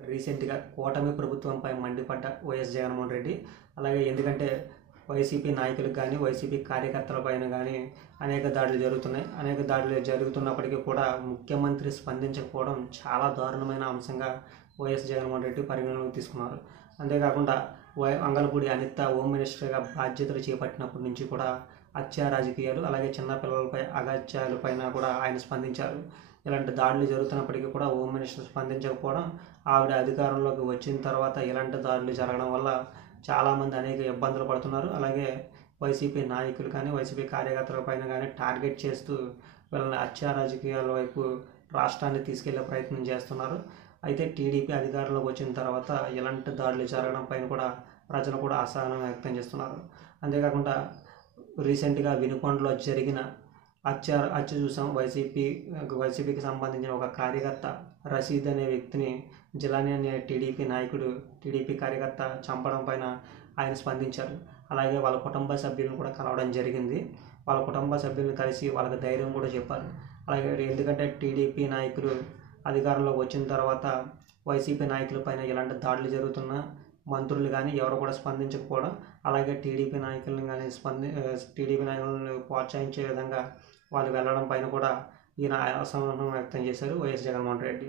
రీసెంట్‌గా కూటమి ప్రభుత్వంపై మండిపడ్డ వైఎస్ జగన్మోహన్ రెడ్డి. అలాగే ఎందుకంటే వైసీపీ నాయకులకు గానీ, వైసీపీ కార్యకర్తల పైన గానీ అనేక దాడులు జరుగుతున్నాయి. అనేక దాడులు జరుగుతున్నప్పటికీ కూడా ముఖ్యమంత్రి స్పందించకపోవడం చాలా దారుణమైన అంశంగా వైఎస్ జగన్మోహన్ రెడ్డి పరిగణలోకి తీసుకున్నారు. అంతేకాకుండా వంగలపూడి అనిత హోమ్ మినిస్టర్‌గా బాధ్యతలు చేపట్టినప్పటి నుంచి కూడా హత్యా రాజకీయాలు, అలాగే చిన్న పిల్లలపై అఘాయిత్యాలపైన కూడా ఆయన స్పందించారు. ఇలాంటి దాడులు జరుగుతున్నప్పటికీ కూడా హోమ్ మినిస్టర్ స్పందించకపోవడం, ఆవిడ అధికారంలోకి వచ్చిన తర్వాత ఇలాంటి దాడులు జరగడం వల్ల చాలామంది అనేక ఇబ్బందులు పడుతున్నారు. అలాగే వైసీపీ నాయకులు కానీ, వైసీపీ కార్యకర్తల పైన కానీ టార్గెట్ చేస్తూ వీళ్ళని హత్యా రాజకీయాల వైపు రాష్ట్రాన్ని తీసుకెళ్లే ప్రయత్నం చేస్తున్నారు. అయితే టీడీపీ అధికారంలోకి వచ్చిన తర్వాత ఇలాంటి దాడులు జరగడం పైన కూడా ప్రజలు కూడా అసహనం వ్యక్తం చేస్తున్నారు. అంతేకాకుండా రీసెంట్‌గా వినుకొండలో జరిగిన హత్య చూసాం. వైసీపీకి సంబంధించిన ఒక కార్యకర్త రషీద్ అనే వ్యక్తిని జిలానీ అనే టీడీపీ కార్యకర్త చంపడం పైన ఆయన స్పందించారు. అలాగే వాళ్ళ కుటుంబ సభ్యులను కూడా కలవడం జరిగింది. వాళ్ళ కుటుంబ సభ్యులను కలిసి వాళ్ళకి ధైర్యం కూడా చెప్పారు. అలాగే ఎందుకంటే టీడీపీ నాయకులు అధికారంలోకి వచ్చిన తర్వాత వైసీపీ నాయకుల పైన ఇలాంటి దాడులు జరుగుతున్నా మంత్రులు కానీ ఎవరు కూడా స్పందించకపోవడం, అలాగే టీడీపీ నాయకులను ప్రోత్సహించే విధంగా వాళ్ళు వెళ్ళడం పైన కూడా ఈయన అసహనం వ్యక్తం చేశారు వైఎస్ జగన్మోహన్ రెడ్డి.